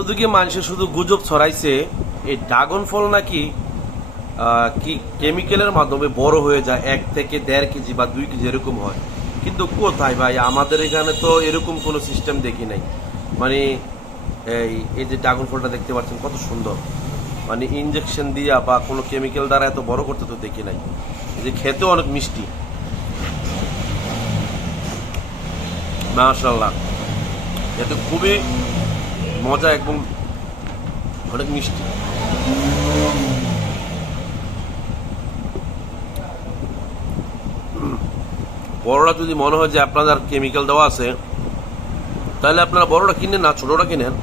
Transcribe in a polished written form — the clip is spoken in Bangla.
ওদিকে মানুষের শুধু গুজব ছড়াইছে এই ড্রাগন ফল নাকি কি কেমিক্যালের মাধ্যমে বড় হয়ে যায় 1 থেকে 1.5 কেজি বা 2 কেজি এরকম হয়। কিন্তু কোথায় ভাই, আমাদের এখানে তো এরকম কোনো সিস্টেম দেখি নাই। মানে এই এই যে ড্রাগন ফলটা দেখতে পাচ্ছেন কত সুন্দর, মানে ইনজেকশন দিয়া বা কোনো কেমিক্যাল দ্বারা এত বড় করতে তো দেখি নাই। এই যে খেতেও অনেক মিষ্টি, মাশাআল্লাহ, এতে খুবই মজা এবং অনেক মিষ্টি। বড়টা যদি মনে হয় যে আপনাদের কেমিক্যাল দেওয়া আছে, তাহলে আপনারা বড়টা কিনেন না, ছোটটা কিনেন।